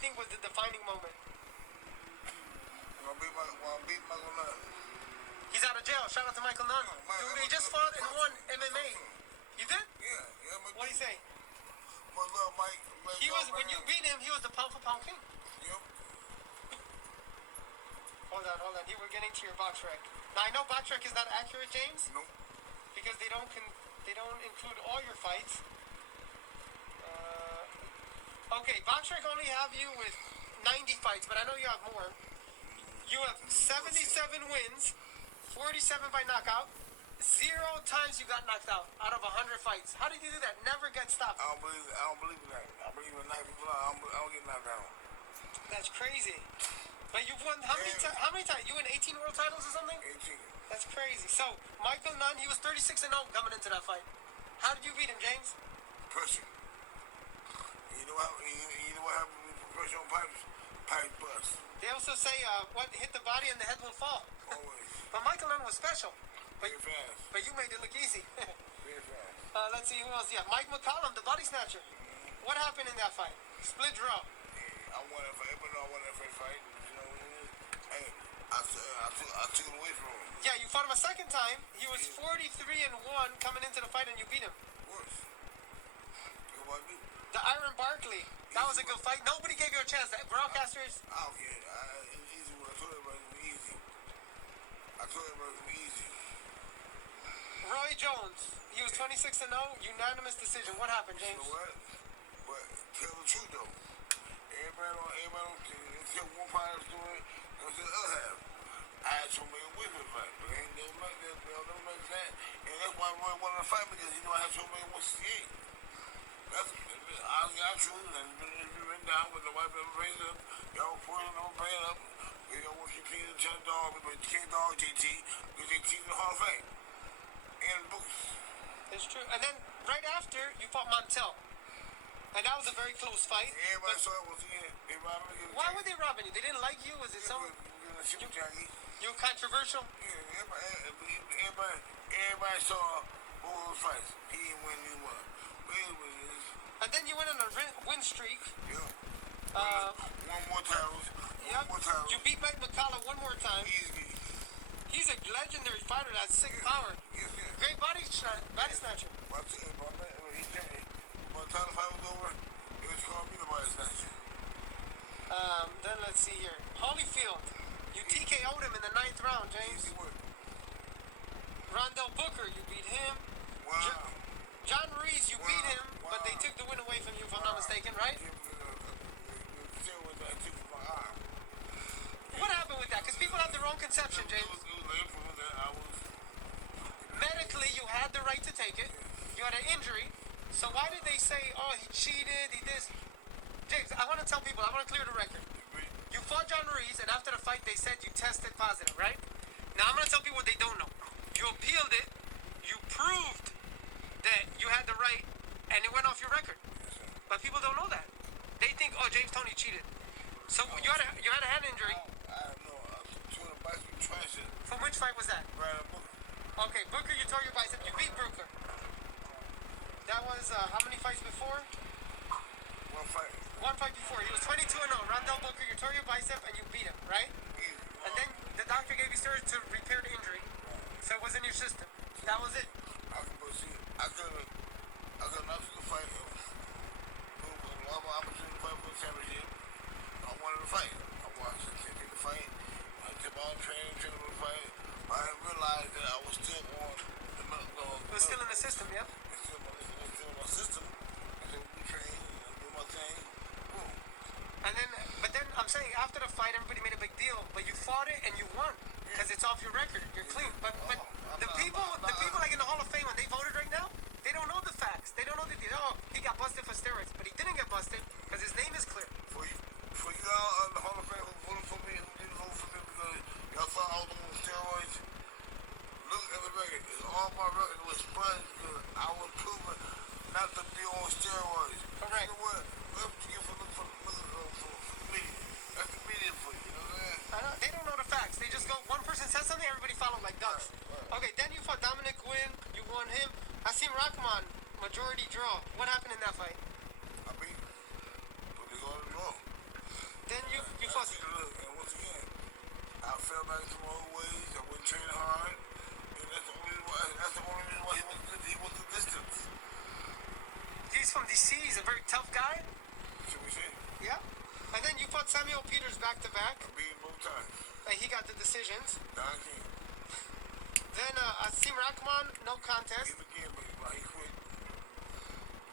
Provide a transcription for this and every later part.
think was the defining moment? When I beat Michael Nunn. He's out of jail. Shout out to Michael Nunn. Dude, they just fought and won MMA. You did? Yeah. What do you say? My little Mike. He was, when you beat him, he was the pound for pound king. Yep. Hold on. We're getting to your box rec. Now I know box rec is not accurate, James. Nope. Because they don't include all your fights. Okay, box rec only have you with 90 fights, but I know you have more. You have 77 wins, 47 by knockout. 0 times you got knocked out of 100 fights. How did you do that? Never get stopped. I don't believe in that. I believe in knocking people out. I don't get knocked down. That's crazy. But you've won how many times? You win 18 world titles or something? 18. That's crazy. So Michael Nunn, he was 36-0 coming into that fight. How did you beat him, James? Pressure. You know what happened with pressure on pipes? Pipe bust. They also say what hit the body and the head will fall. Always. But Michael Nunn was special. Very fast. But you made it look easy. Very fast. Let's see who else you have. Mike McCollum, the body snatcher. What happened in that fight? Split draw. Yeah, I won that fight. Everybody know I won that first fight. You know what it is? Hey, I took it away from him. Yeah, you fought him a second time. He was 43-1 coming into the fight, and you beat him. Worse. What about me? The Iron Barkley. That was a good fight. Nobody gave you a chance. The broadcasters. I don't care. It's easy. I told everybody it was easy. Roy Jones. He was 26-0. Unanimous decision. What happened, James? You know what? But tell the truth though. Everybody don't tell one part of the story. Don't tell the other half. I had so many women fight, but they'll never make that. And that's why Roy wanted to fight because I had so many 168. I got true, and it's been down with the white people raised up. Y'all pulling them, paying up. Y'all want you to tell the dog, but you can't dog JT because JT in the Hall of Fame. And books. It's true. And then right after, you fought Montel. And that was a very close fight. Everybody saw it was in. They robbed me. Why were they robbing you? They didn't like you? Was it something? You were controversial? Yeah, everybody saw both those fights. He didn't win, he won. And then you went on a win streak. Yeah. One more time. You beat Mike McCollum one more time. Easy. He's a legendary fighter. That's sick power. Yes. Great body snatcher. By the time the fight was over, it was called me the body snatcher. Then let's see here. Holyfield. You TKO'd him in the 9th round, James. Easy work. Rondell Booker, you beat him. Wow. John Ruiz, you beat him, but they took the win away from you, if I'm not mistaken, right? What happened with that? Because people have their own conception, James. Medically, you had the right to take it. You had an injury. So why did they say, oh, he cheated, he this? James, I want to tell people, I want to clear the record. You fought John Ruiz, and after the fight, they said you tested positive, right? Now, I'm going to tell people what they don't know. You appealed it. You proved that you had the right, and it went off your record. But people don't know that. They think, oh, James Toney cheated. So you had a hand injury. I don't know. I tore the bicep twice. From which fight was that? Brandon Booker. Okay, Booker, you tore your bicep. You beat Booker. That was how many fights before? One fight. One fight before. He was 22-0. Rondell Booker, you tore your bicep and you beat him, right? And then the doctor gave you steroids to repair the injury. So it was in your system. That was it. I could not see the fight. I was opportunity to fight for the championship. I wanted to fight. I watched the fight. I kept on training for the fight. But I realized that I was still on the It was still in the system, yeah? It's still in my system. I said, we train and do my thing. Boom. But then I'm saying after the fight, everybody made a big deal. But you fought it and you won because it's off your record. You're clean. But the people like in the Hall of Fame when they voted right now, they don't know the facts. They don't know he got busted for steroids, but he didn't get busted because his name is clear. For you all in the Hall of Fame who voted for me, who didn't vote for me because y'all thought I was on steroids, look at the record. All my record was sponged because I was proven not to be on steroids. Correct. You know what? Look for the media. That's the media for you, you know what I'm saying? They don't know the facts. They just go, one person says something, everybody follow like ducks. Right. Okay, then you fought Dominic Quinn. You won him. Hasim Rahman, majority draw. What happened in that fight? I beat him. But they go to the draw. back to my old ways. I wouldn't train hard. And that's the only reason why. That's the only reason why he went the distance. He's from DC. He's a very tough guy. Should we say? Yeah. And then you fought Samuel Peters back to back. I beat him both times. And he got the decisions. 19. Then Asim Rahman, no contest. Him again, but he quit.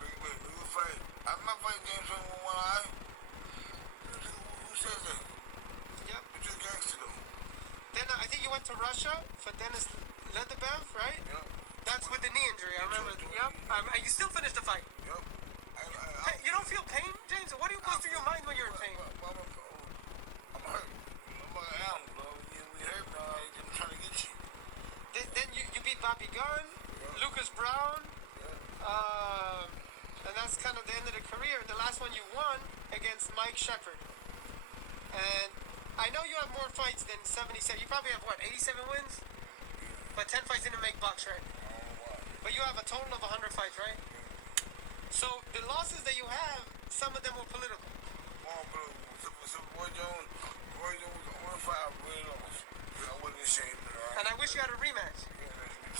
We will fight. I'm not fighting James Toney with one eye. Who says that? Yep. You're just gangster though. Then I think you went to Russia for Denis Ledebev, right? Yep. That's with the knee injury. I remember. Yep. And you still finished the fight. Yep. Hey, you don't feel pain, James? What do you go through your mind when you're in pain? I'm hurt. I'm like an animal, bro. We hurt, bro. I'm trying to get you. Then you beat Bobby Gunn, Lucas Brown, and that's kind of the end of the career. And the last one you won against Mike Shepard. And I know you have more fights than 77. You probably have, what, 87 wins? But 10 fights didn't make bucks, right? But you have a total of 100 fights, right? So the losses that you have, some of them were political. So Roy Jones was only 5 really lost. I wasn't ashamed of it. And I wish you had a rematch.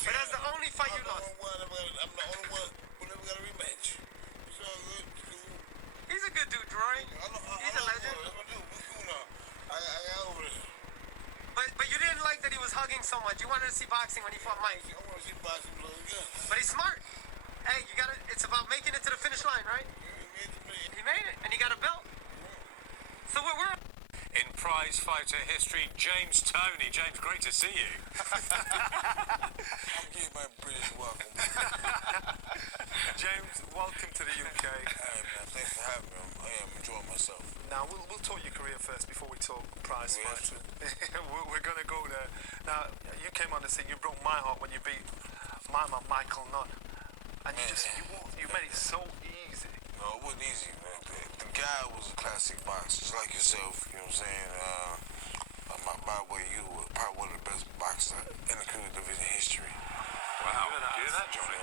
But that's the only fight you lost. I'm the only one who never got a rematch. It's all good. He's a good dude, Roy. He's a legend. We're cool now. I got over it. But you didn't like that he was hugging so much. You wanted to see boxing when he fought Mike. I want to see boxing blow again. But he's smart. Hey, you gotta. It's about making it to the finish line, right? He made it, and he got a belt. So we're in prize fighter history, James Toney. James, great to see you. I'm getting my British welcome. James, welcome to the UK. Hey, man, thanks for having me. I am enjoying myself. Now, we'll talk your career first before we talk prize Yes. fights. We're going to go there. Now, you came on the scene, you broke my heart when you beat my man, Michael Nunn. And you made it so easy. No, it wasn't easy, man. The guy was a classic boxer, just like yourself, you know what I'm saying? By the way, you were probably one of the best boxers in the cruiser division history. Wow, you hear that, Johnny?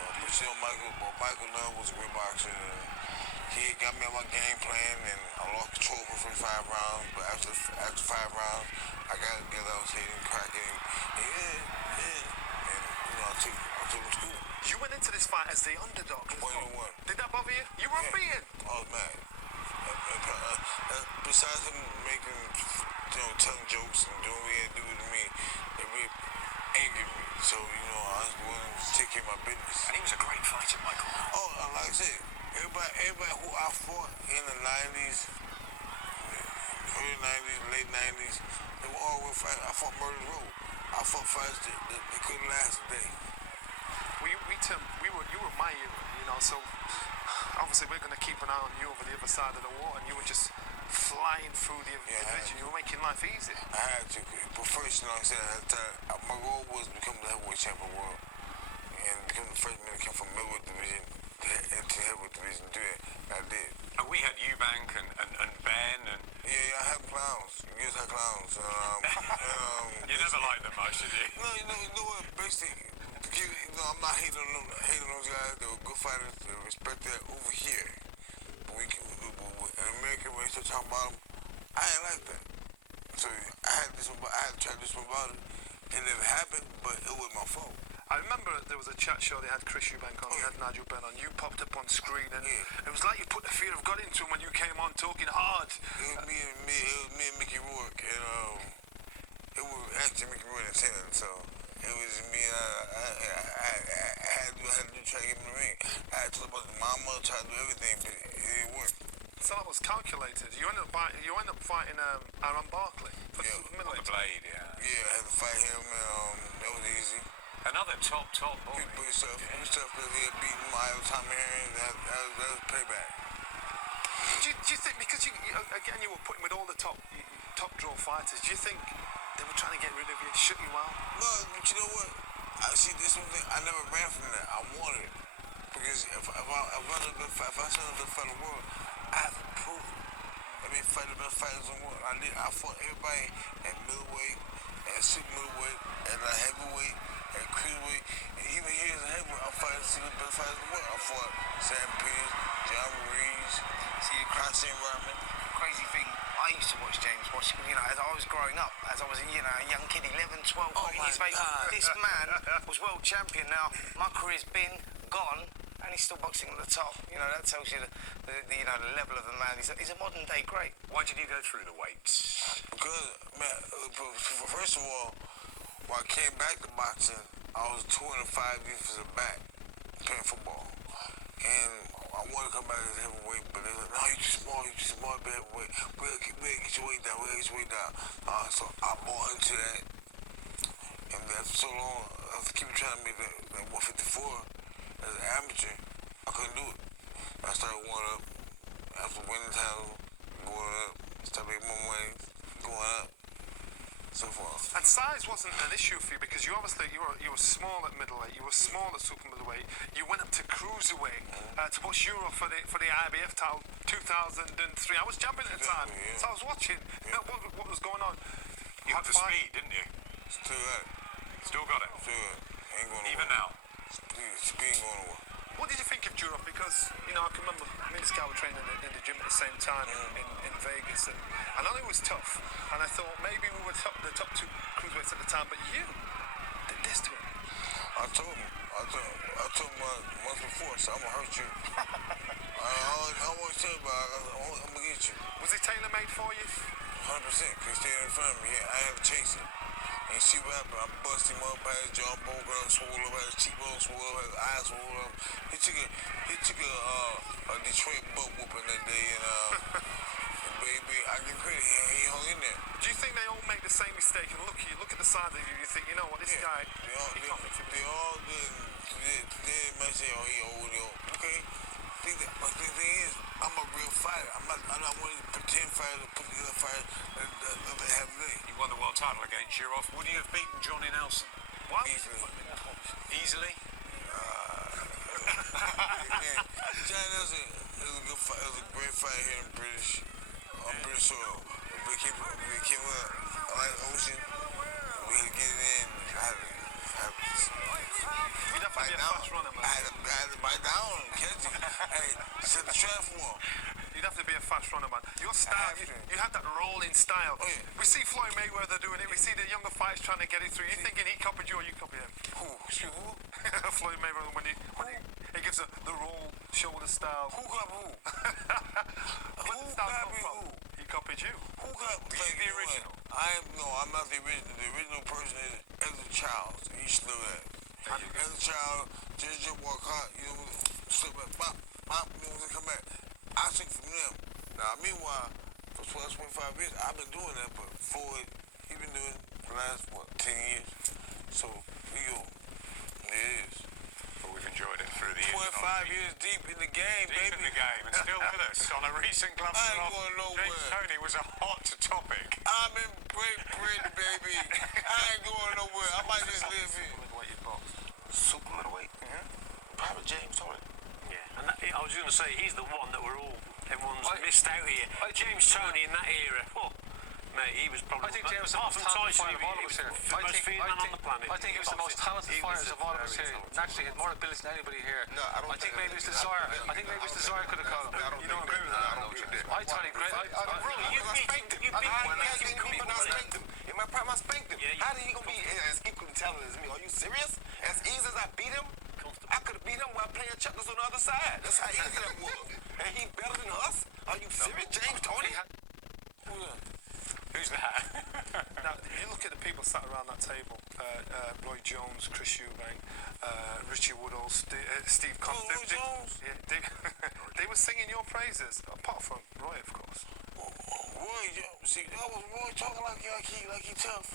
Michael Nunn was a great boxer. He got me on my game plan, and I lost control for 5 rounds. But after 5 rounds, I got it together. I was hitting, cracking, and I took him to school. You went into this fight as the underdog. 1-1. Did that bother you? You were unbeaten. I was mad. Besides him making, telling jokes and doing what he had to do to me, it really angered me. So, I was willing to take care of my business. And he was a great fighter, Michael. Oh, like I said, everybody who I fought in the 90s, early 90s, late 90s, they were all with fighting. I fought Murder Road. I fought fights that couldn't last a day. You were my era, so obviously we're going to keep an eye on you over the other side of the wall, and you were just flying through the division. You were making life easy. I had to, but first, like I said, at that time, my goal was to become the heavyweight champion of the world, and become the first man to come from middleweight division into the heavyweight division. Do it, I did. And we had Eubank and Ben and... Yeah, I had clowns. You guys had clowns. You never liked them much, did you? No, you know what? Basically, I'm not hating on those guys. They were good fighters. They respect that over here. But in America, when they start talking about them, I ain't like that. So I had to try to do something about it. It never happened, but it was my fault. I remember there was a chat show, they had Chris Eubank on, they had Nigel Benn on, you popped up on screen, and it was like you put the fear of God into him when you came on talking hard. It was me and Mickey Rourke, and it was actually Mickey Rourke and Taylor, so it was me. I had to try to get him in the ring. I had to talk about the mama, try to do everything, but it didn't work. So that was calculated. You end up fighting Aaron Barkley for the On the middleweight. blade, yeah. Yeah, I had to fight him, that was easy. Another top boy. He put himself because he had beaten my Tommy Hearn, that was payback. Do you think, because again you were putting with all the top draw fighters, do you think they were trying to get rid of you, shut you out? No, but you know what? See, this one thing, I never ran from that. I wanted it. Because if I said the fight in the world, I have to prove it. I mean, fight the best fighters in the world. I fought everybody at middleweight, at super middleweight, at heavyweight, at cruiserweight, and even here as a heavyweight, I'm fighting the best fighters in the world. I fought Sam Peters, John Ruiz, Hasim Rahman. Crazy thing, I used to watch James James, watching, as I was growing up, as I was a young kid, 11, 12, years of age. This man was world champion. Now, my career's been, gone, and he's still boxing at the top. That tells you the level of the man. He's a modern day great. Why did you go through the weights? Because, man, first of all, when I came back to boxing, I was 205 defensive back playing football. And I wanted to come back as heavyweight, but they were like, no, you're too small, be heavyweight. We'll get your weight down, so I bought into that. And after so long, I keep trying to make that 154 as an amateur. I couldn't do it. I started going up. After winning the title, going up, started making more money, going up. So far. And size wasn't an issue for you because you obviously you were small at middleweight, you were small at super middleweight. You went up to cruiserweight to push Euro for the IBF title 2003. I was jumping at the time, so I was watching. What was going on? You had the speed, didn't you? Still got it. Still got it. Still got it. Ain't going Even nowhere. now. Speed ain't going nowhere. What did you think of Durov? Because, I can remember me and this guy were training in the gym at the same time in Vegas, and I know it was tough, and I thought maybe we were the top two cruiserweights at the time, but you did this to him. I told him once before, so I'm gonna hurt you. I always tell you about it, I'm gonna get you. Was it tailor-made for you? 100%, because he stayed in front of me. I had to chase him. And see what happened. I bust him up, had his jaw broken up, swole up, had his cheekbones swole up, had his eyes swole up. He took a Detroit butt whooping that day, and baby, I give credit. He hung in there. Do you think they all make the same mistake? And look at the side of you think, you know what, this guy, They all did might say, oh, he old, okay. But the thing is, I'm a real fighter. I'm not one of these pretend fighters, put together fighters that they have today. You won the world title against Shirov. Would you have beaten Johnny Nelson? why Easily? Johnny Nelson is a good fight. Is a great fighter here in on British soil. We came like the ocean. We had to get it in. you'd have to be a fast runner, man. I had to bite down and catch it. Hey, set the trap for him. You'd have to be a fast runner, man. Your style, you had that rolling style. Oh, yeah. We see Floyd Mayweather doing it. We see the younger fighters trying to get it through. You thinking he copied you or you copied him? Who? Floyd Mayweather when he gives the roll shoulder style. Who got who? Where did the style come from? He copied you. Who got Were you the original? I'm not the original. The original person is Ezra Childs. You should know that. Ezra Childs, just walk hot, slip back, bop, come back. I took from them. Now, meanwhile, for 12, 25 years, I've been doing that, but Floyd, he been doing it for the last, 10 years. So, there it is. But we've enjoyed it through the years. 25 years deep in the game, Deep baby. in the game, and still with us on a recent Gloves I ain't Off. going nowhere. James Toney was a hot topic. I'm in Great Britain, baby. I ain't going nowhere. I might just live here. Super middleweight? Probably James Toney. Yeah, and I was going to say, he's the one that everyone's missed out here. James Toney in that era, mate, he was probably... I think James was the most talented fighter of all of us here. The most feared man on the planet. I think he was the most talented fighter of all of us here. Naturally, he had more ability than anybody here. No, I don't I think maybe his desire. I think maybe his desire could have caught him. You don't agree with that? I don't agree with that. I thought he great. You beat I spanked him. In my prime, I spanked him. Yeah, How did he gonna be as equal and talented as me? Are you serious? As easy as I beat him? I could have beat him while playing checkers on the other side. That's how easy that was. And he better than us? Are you serious, James Toney? Who's that? Now, you look at the people sat around that table, Roy Jones, Chris Eubank, Richie Woodall, Steve Costa. Roy Jones? Yeah, they were singing your praises, apart from Roy, of course. Roy, see, that was Roy talking like he tough.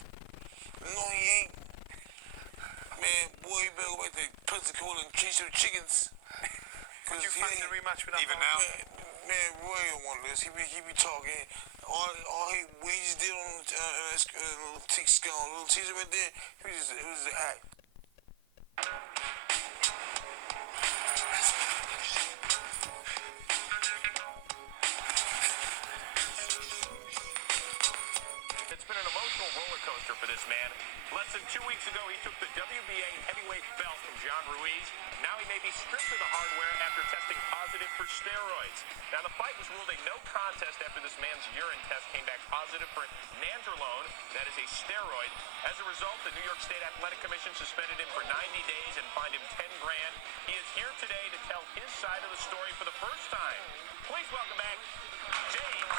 No, he ain't. Man, boy, you better go back to Pensacola and chase your chickens. Would you fancy a rematch with that? Even Roy? now? Man, Roy don't want this. He be talking. All he just did on little teaser right there, it was the act. It's been an emotional roller coaster for this man. Less than 2 weeks ago, he took the WBA heavyweight belt from John Ruiz. Now he may be stripped of the hardware after testing positive for steroids. Now, the fight was ruled a no contest after this man's urine test came back positive for nandrolone. That is a steroid. As a result, the New York State Athletic Commission suspended him for 90 days and fined him 10 grand. He is here today to tell his side of the story for the first time. Please welcome back James.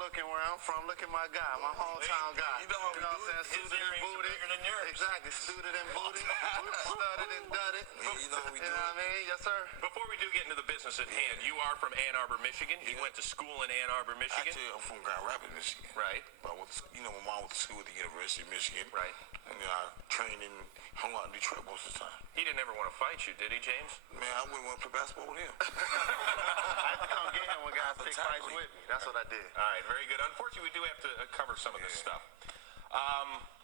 Look at where I'm from. Look at my guy, my hometown guy. You know how we what do I'm it. saying? His Suited and earrings are booted. bigger than yours. Exactly. Suited and booted. Studded and dudded. Yeah, you know how we do You know what I mean? Yes, sir. Before we do get into the business at hand, you are from Ann Arbor, Michigan. You went to school in Ann Arbor, Michigan. Actually, I'm from Grand Rapids, Michigan. Right. But I went to, my mom went to school at the University of Michigan. Right. And then I trained and hung out in Detroit most of the time. He didn't ever want to fight you, did he, James? Man, I wouldn't want to play basketball with him. I had to come get him when guys pick fights Exactly. with me. That's what I did. All right, very good. Unfortunately, we do have to cover some of this stuff.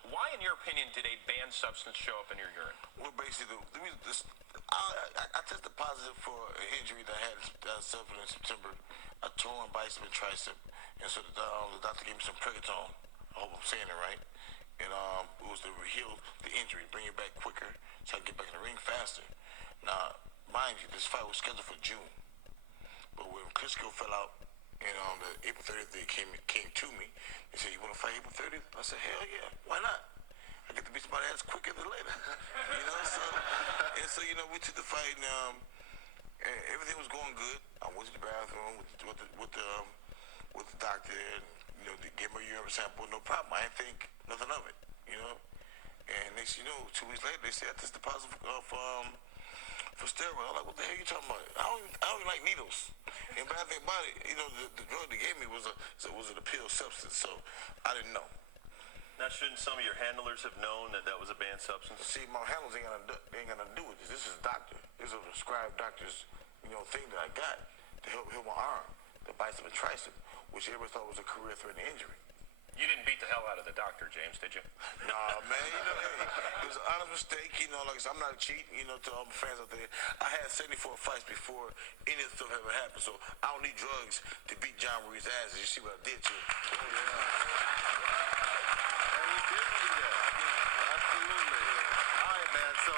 Why, in your opinion, did a banned substance show up in your urine? Well, basically, I tested positive for an injury that I had suffered in September. A torn bicep and tricep. And so the doctor gave me some Pregaton. I hope I'm saying it right. And it was to heal the injury, bring it back quicker, so I can get back in the ring faster. Now, mind you, this fight was scheduled for June. But when Klitschko fell out, and the April 30th they came to me, they said, "You want to fight April 30th?" I said, "Hell yeah, why not? I get to beat somebody ass quicker than later." So we took the fight, and everything was going good. I went to the bathroom with the doctor, and they gave me a urine sample, no problem. I didn't think nothing of it, And next, 2 weeks later, they said I tested positive for steroids. I'm like, what the hell are you talking about? I don't even like needles. And bad thing about it, the drug they gave me was a pill substance, so I didn't know. Now, shouldn't some of your handlers have known that that was a banned substance? See, my handlers ain't gonna do with this. This is a doctor. This is a prescribed doctor's, thing that I got to help heal my arm, the bicep and tricep, which everybody thought was a career-threatening injury. You didn't beat the hell out of the doctor, James, did you? Nah, man, hey, it was an honest mistake, like I said, I'm not a cheat, to all my fans out there. I had 74 fights before any of this stuff ever happened, so I don't need drugs to beat John Ruiz's ass. You see what I did to him. And you did do that. Absolutely. All right, man, so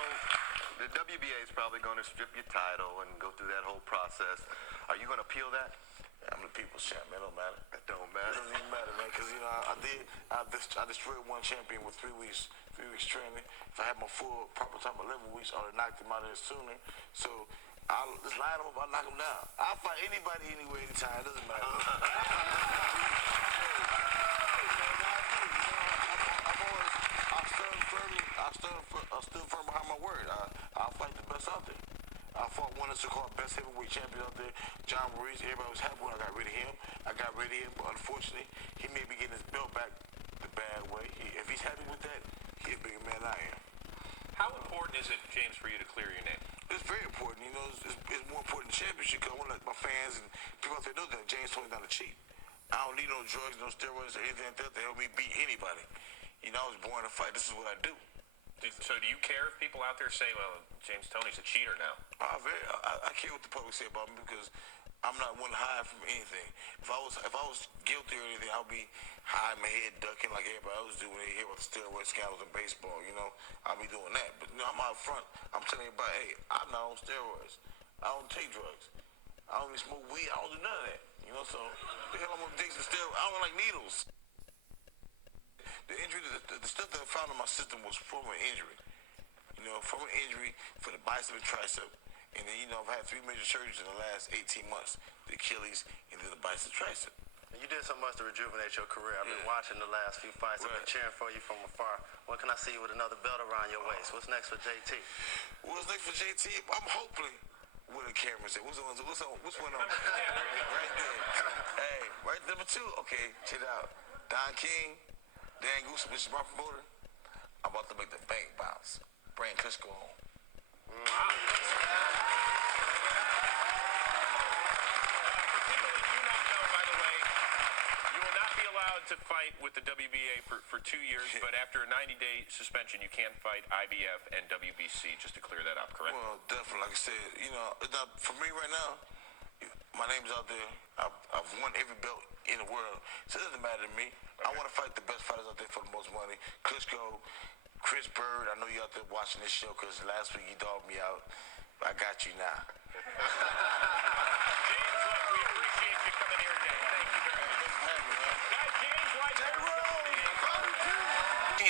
the WBA is probably going to strip your title and go through that whole process. Are you going to appeal that? I'm the people's champ, man. It don't matter. It don't It matter. doesn't even matter, man, because I destroyed one champion with 3 weeks training. If I had my full proper time, 11 weeks, I would have knocked him out of there sooner. So I'll just line him up, I'll knock him down. I'll fight anybody, anywhere, anytime. It doesn't matter. I stood firm behind my word. I'll fight the best out there. I fought one that's called best heavyweight champion out there, John Ruiz. Everybody was happy when I got rid of him. But unfortunately, he may be getting his belt back the bad way. If he's happy with that, he's a bigger man than I am. How important is it, James, for you to clear your name? It's very important. It's more important than championship because I want to let my fans and people out there know that James Toney's not a cheat. I don't need no drugs, no steroids, or anything like that to help me beat anybody. I was born to fight. This is what I do. So do you care if people out there say, well, James Toney's a cheater now? I care what the public say about me because I'm not one to hide from anything. If I was guilty or anything, I'll be hiding my head, ducking like everybody else do when they hear about the steroid scandals in baseball. I'll be doing that. But I'm out front. I'm telling everybody, hey, I'm not on steroids. I don't take drugs. I don't even smoke weed. I don't do none of that. So the hell I'm gonna take some steroids? I don't like needles. The injury, the stuff that I found in my system was from an injury. From an injury for the bicep and tricep. And then, I've had 3 major surgeries in the last 18 months. The Achilles and then the bicep tricep. You did so much to rejuvenate your career. I've been watching the last few fights. I've been cheering for you from afar. When can I see you with another belt around your waist? What's next for JT? What's next for JT? I'm hoping where the cameras at. What's one on? Right there. Hey, right number 2. Okay, check it out. Don King, Dan Goose, Mr. My promoter. I'm about to make the bank bounce. Bring Klitschko home. allowed to fight with the WBA for 2 years, but after a 90-day suspension, you can't fight IBF and WBC, just to clear that up, correct? Well, definitely, like I said, you know, for me right now, my name's out there. I've won every belt in the world, so it doesn't matter to me. Okay. I want to fight the best fighters out there for the most money. Klitschko, Chris Bird, I know you out there watching this show because last week you dogged me out. I got you now. James, look, we appreciate you coming here today. Thank you very much. Guys, James White.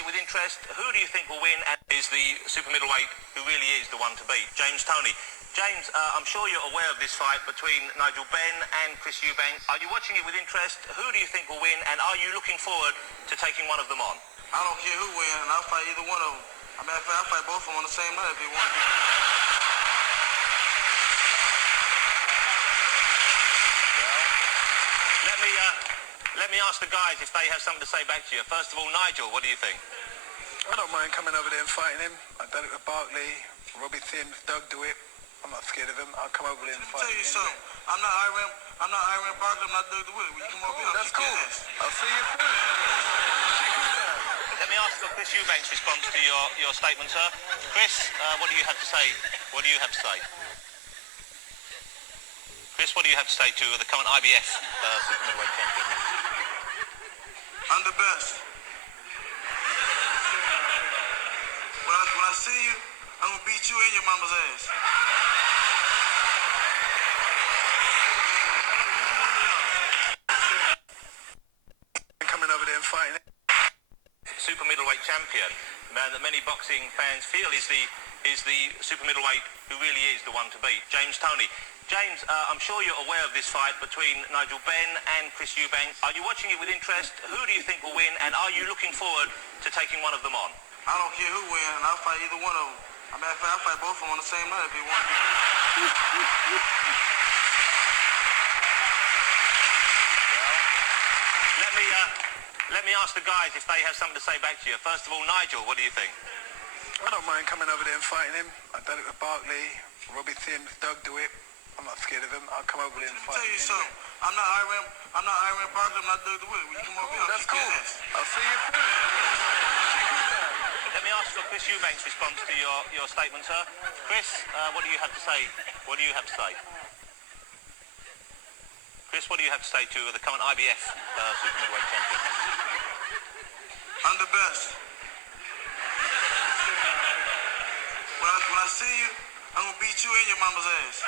With interest, who do you think will win and is the super middleweight who really is the one to beat? James Toney. James, I'm sure you're aware of this fight between Nigel Benn and Chris Eubanks. Are you watching it with interest? Who do you think will win and are you looking forward to taking one of them on? I don't care who wins, and I'll fight either one of them. I mean, I'll fight both of them on the same night if they want to. Let me ask the guys if they have something to say back to you. First of all, Nigel, what do you think? I don't mind coming over there and fighting him. I've done it with Barkley, Robbie Sims, Doug DeWitt. I'm not scared of him. I'll come over there and fight. Let me tell you something. I'm not Iran Barkley. I'm not Doug DeWitt. When you come over here, that's cool. I'll see you soon. Let me ask for Chris Eubanks' response to your statement, sir. Chris, what do you have to say? What do you have to say? Chris, what do you have to say to the current IBF super middleweight champion? I'm the best. When I see you, I'm gonna beat you and your mama's ass. Coming over there and fighting. Super middleweight champion, man that many boxing fans feel is the super middleweight who really is the one to beat, James Toney. James, I'm sure you're aware of this fight between Nigel Benn and Chris Eubanks. Are you watching it with interest? Who do you think will win, and are you looking forward to taking one of them on? I don't care who wins, and I'll fight either one of them. I mean, I'll fight both of them on the same night if they want to. Let me ask the guys if they have something to say back to you. First of all, Nigel, what do you think? I don't mind coming over there and fighting him. I've done it with Barkley, Robbie Sims, Doug DeWitt. I'm not scared of him. I'll come over there and fight. Let me tell you something. I'm not Iran Barkley. I'm not Doug DeWitt. When you come over here, that's cool. I'll see you soon. Let me ask for Chris Eubanks' response to your statement, sir. Chris, what do you have to say? What do you have to say? Chris, what do you have to say to the current IBF super middleweight champion? I'm the best. When I see you, I'm gonna beat you and your mama's ass.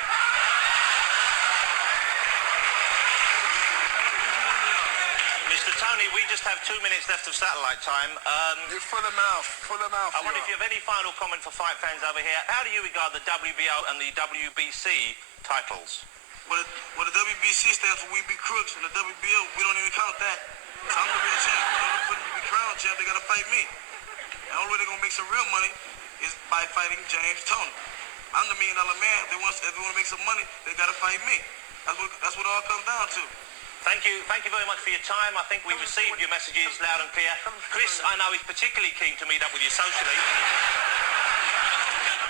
Mr. Toney, we just have 2 minutes left of satellite time. You're full of mouth. I wonder if you have any final comment for fight fans over here. How do you regard the WBO and the WBC titles? Well, the WBC stands for We Be Crooks, and the WBO, we don't even count that. So I'm the real champ. In order for them to be crowned champ, they gotta fight me. The only way they're gonna make some real money is by fighting James Toney. I'm the $1 million man. If they want to make some money, they gotta fight me. That's what it all comes down to. Thank you very much for your time. I think we received your messages loud and clear. Chris, I know is particularly keen to meet up with you socially.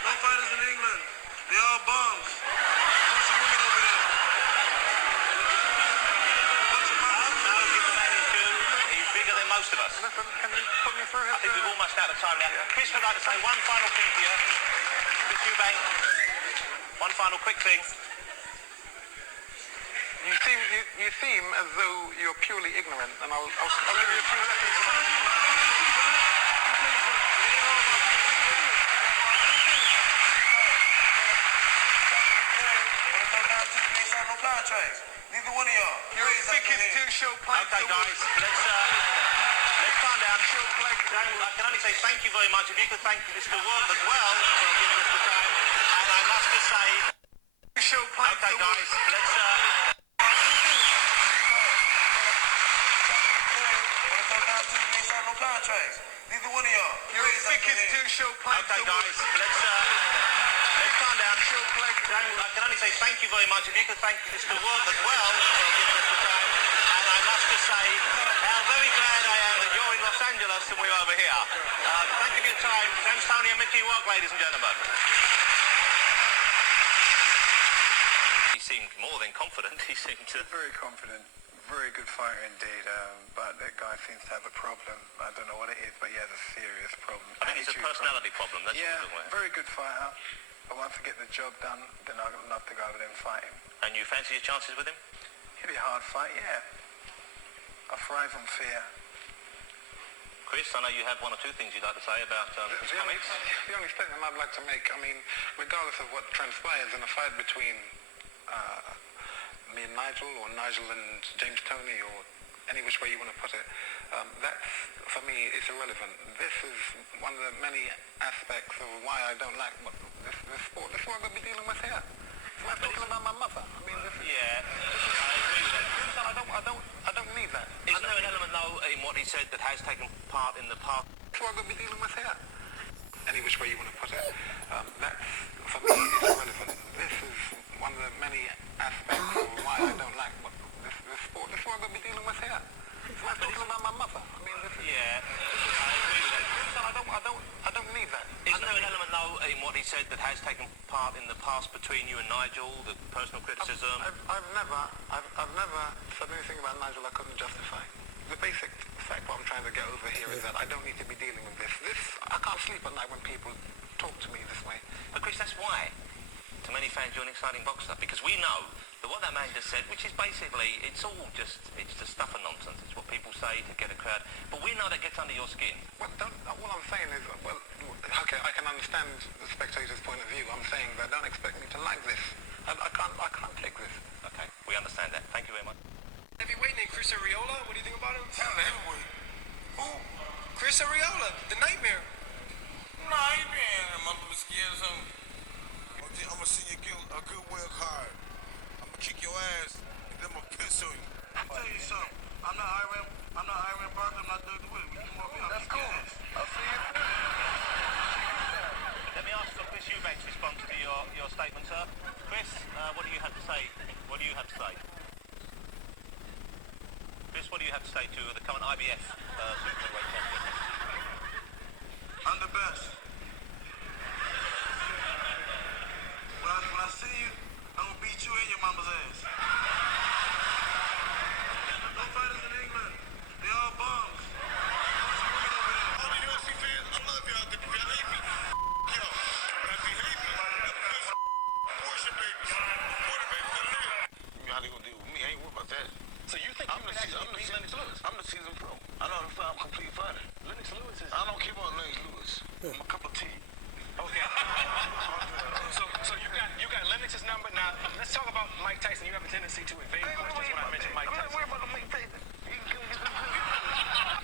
No fighters in England. They all bums. Bunch of women over there. Bunch of mamas. No, give the man his due. He's bigger than most of us. Can you put me through? I think we're almost out of time now. Chris would like to say one final thing to you. Chris Eubanks, one final quick thing. You seem as though you're purely ignorant, and I'll give you a few lessons. Neither one of y'all. You're as thick as two-show planks. Okay, guys, let's calm down. I can only say thank you very much. If you could thank Mr. Wolf as well for giving us the time. And I must just say, okay, guys, let's. Neither one of y'all. You're as thick as two-show planks. Okay, guys, let's calm down. I can only say thank you very much. If you could thank Mr. Wolf as well for giving us the time. And I must just say how very glad I am that you're in Los Angeles and we're over here. Thank you for your time. James Toney and Mickey Rourke, ladies and gentlemen. He seemed more than confident. He seemed to... Very confident. very good fighter indeed, but that guy seems to have a problem. I don't know what it is, but he has a serious problem. I think it's a Attitude personality problem. That's Yeah, what we're very good fighter. But once I get the job done, then I'd love to go over there and fight him. And you fancy your chances with him? It'd be a hard fight, yeah. I thrive on fear. Chris, I know you have one or two things you'd like to say about his comments. The only statement I'd like to make, I mean, regardless of what transpires in a fight between me and Nigel, or Nigel and James Toney, or any which way you want to put it, that's, for me, it's irrelevant. This is one of the many aspects of why I don't like this sport. This is what I'm going to be dealing with here. I'm talking about my mother. I mean, this is... Yeah, I agree with that. I don't need that. Is there an element, though, in what he said that has taken part in the past? That's what I'm going to be dealing with here. Any which way you want to put it. That's, for me, it's irrelevant. This is one of the many aspects of why I don't like this sport. This is what I'm going to be dealing with here. I'm talking about my mother. I mean, this is... Yeah, I agree with that. I don't need that. Isn't there an element, though, in what he said that has taken part in the past between you and Nigel, the personal criticism? I've never said anything about Nigel I couldn't justify. The basic fact what I'm trying to get over here is that I don't need to be dealing with this. I can't sleep at night when people talk to me this way. But Chris, that's why, to many fans, you're an exciting boxer, because we know that what that man just said, which is basically, it's just stuff and nonsense. It's what people say to get a crowd. But we know that gets under your skin. Well, all I'm saying is, well, okay, I can understand the spectator's point of view. I'm saying that don't expect me to like this. I can't take this. Okay, we understand that. Thank you very much. Heavyweight named Chris Arreola. What do you think about him? Heavyweight. Who? Chris Arreola, the Nightmare. Nah, he been in my little skin or something. I'm gonna send you a good wild card. I'm gonna kick your ass and then I'm gonna piss on you. I'll tell you something. I'm not Iran Barkley, I'm not Doug DeWitt. We can walk in. That's cool. I'll see you. Let me ask Chris Eubanks to respond to your statement, sir. Chris, what do you have to say? What do you have to say? Chris, what do you have to say to the current IBF super middleweight champion? I'm the best. When I see you, I'm gonna beat you and your mama's ass. No fighters in England. They all bums. All the UFC fans, I love y'all. If y'all hate me, y'all. But if you hate me, that's abortion babies. Abortion babies that live. You know how they gonna deal with me? I ain't worried about that. So you think I'm the seasoned pro. I know how to fight. I'm a complete fighter. Lennox Lewis is... I don't care about Lennox Lewis. I'm a cup of tea. Okay. so you got Lennox's number. Now, let's talk about Mike Tyson. You have a tendency to evade questions when I mention Mike Tyson. I'm not worried about Mike Tyson.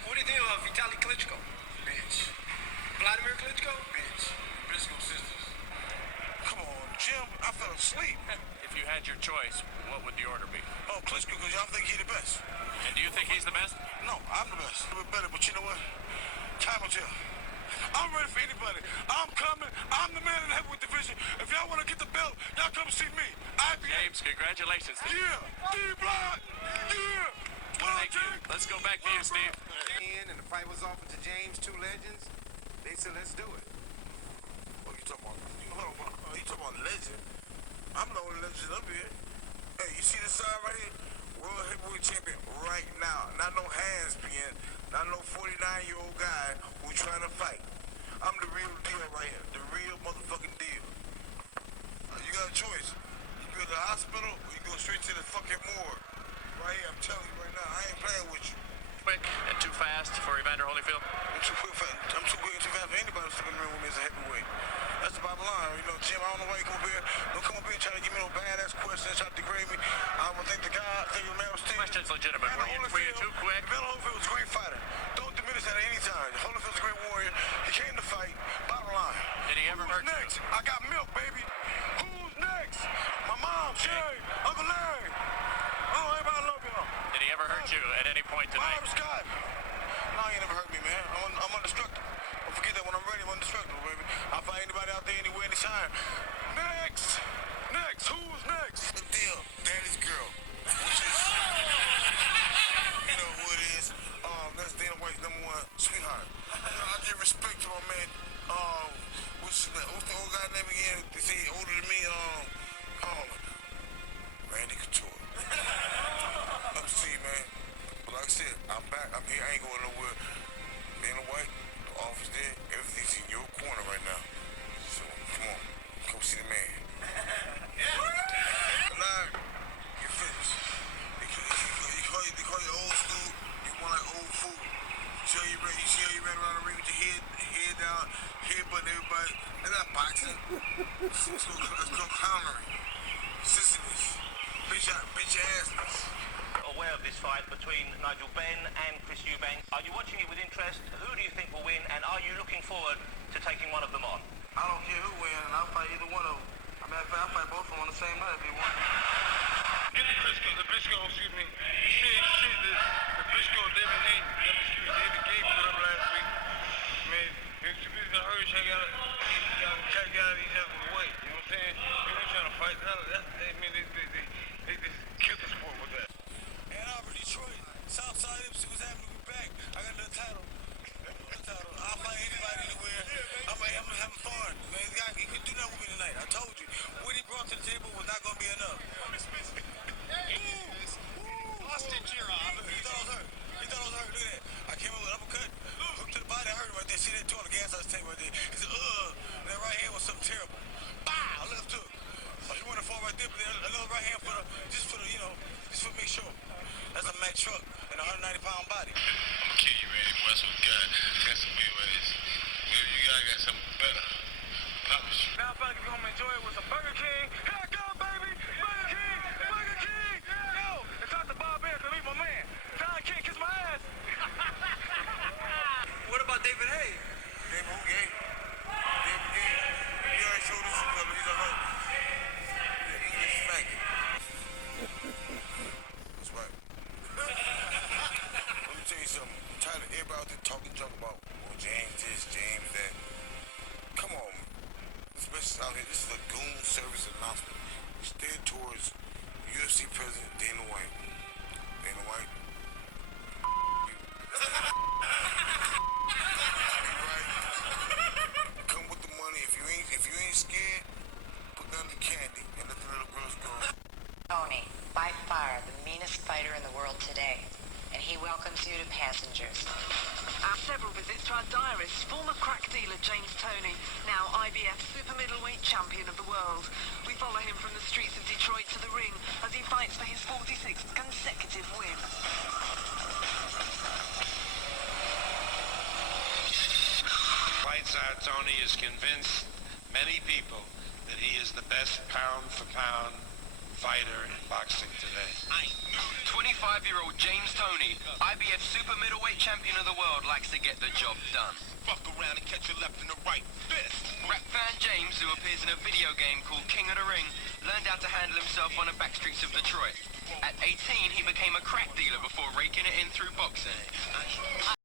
What do you think of Vitaly Klitschko? Bitch. Vladimir Klitschko? Bitch. Briscoe sisters. Come on, Jim. I fell asleep. If you had your choice, what would the order be? Oh, Klitschko, because y'all think he's the best. And do you think he's the best? No, I'm the best. A bit better, but you know what? Time will tell. I'm ready for anybody. I'm coming. I'm the man in the heavyweight division. If y'all want to get the belt, y'all come see me. James, congratulations. Yeah. D-Block. Yeah. Thank you. Let's go back to you, Steve. And the fight was offered to James, two legends. They said, let's do it. What you talking about? You talking about legend? I'm the only legend up here. Hey, you see this sign right here? World heavyweight champion right now. Not no hands being, not no 49-year-old guy who's trying to fight. I'm the real deal right here. The real motherfucking deal. You got a choice. You go to the hospital or you go straight to the fucking morgue. Right here, I'm telling you right now. I ain't playing with you. Quick and too fast for Evander Holyfield. I'm too quick and too fast for anybody to come in the ring with me as a heavyweight. That's the bottom line. You know, Jim, I don't know why you come up here. Don't come up here trying to give me no badass questions, try to degrade me. I would think the guy, I think the man was still. Question's legitimate. Were you too quick? Evander Holyfield was a great fighter. Don't diminish that at any time. Holyfield's a great warrior. He came to fight. Bottom line. Did he ever hurt you? Next? I got milk, baby. Who's next? My mom, Sherry, Uncle Larry. Oh, everybody love y'all. Did he ever hurt you at any point tonight? Bob Scott. No, he never hurt me, man. I'm indestructible. Don't forget that when I'm ready, I'm indestructible, baby. I'll fight anybody out there anywhere, anytime. Next! Who's next? The deal. Daddy's girl. Which is, you know who it is. That's Dana White's #1 sweetheart. I give respect to my man. What's the old guy's name again? They say he older than me. Randy Couture. happens to you, man. But like I said, I'm back. I'm here. I ain't going nowhere. Dana White, the office there, everything's in your corner right now. So come on, come see the man. Nah, you're finished. They call you old school. You want like old food. You see how you ran around the ring with your head down, headbutting everybody. They're not boxing. It's called clownery. Sissiness. Bitch assness. Aware of this fight between Nigel Benn and Chris Eubank. Are you watching it with interest? Who do you think will win? And are you looking forward to taking one of them on? I don't care who wins, and I'll fight either one of them. I mean, I'll fight both of them on the same night if they want. Get the Briscoe, excuse me. The Briscoe, David Gay put up last week. Man, it's a hurry, I got these out of the way. You know what I'm saying? They were trying to fight. They just killed the sport with that. Ann Arbor, Detroit, Southside MC was happy to be back. I got the title. I'll fight anybody anywhere. I'm having fun. Man, he couldn't do nothing with me tonight. I told you. What he brought to the table was not going to be enough. Austin Giron. He thought I was hurt. Look at that. I came up with an uppercut. Hook to the body. I hurt him right there. See that too on the gas house tank right there. He said, and that right hand was something terrible. Bow! Left hook. He wanted to fall right there, but then another right hand just for make sure. That's a Mack truck and a 190-pound body. I'm gonna kill you, man. That's what we got. Got some big ways. You got something better. Promise you. Now I'm about to go home and enjoy it with some Burger King. Here I go, baby! Burger King! Burger King! Yo! It's out the Bob Bear to meet my man. Tyler King, kiss my ass! What about David Hay? David who gay? David gay. He already showed us some color. He's a hurt. English faggot. That's right. Let me tell you something. I'm tired of everybody out there talking junk about, James this, James that. Come on. This message out here. This is a goon service announcement. Steered towards UFC President Dana White. Dana White. Come with the money. If you ain't scared, put down the candy and let the little girls go. Tony, by far the meanest fighter in the world today, and he welcomes you to Passengers. Several visits to our diarist, former crack dealer James Toney, now IBF super middleweight champion of the world. We follow him from the streets of Detroit to the ring as he fights for his 46th consecutive win. Fight Czar Tony has convinced many people that he is the best pound-for-pound fighter in boxing today. 25-year-old James Toney, IBF super middleweight champion of the world, likes to get the job done. Fuck around and catch a left and a right fist. Rap fan James, who appears in a video game called King of the Ring, learned how to handle himself on the back streets of Detroit. At 18, he became a crack dealer before raking it in through boxing. At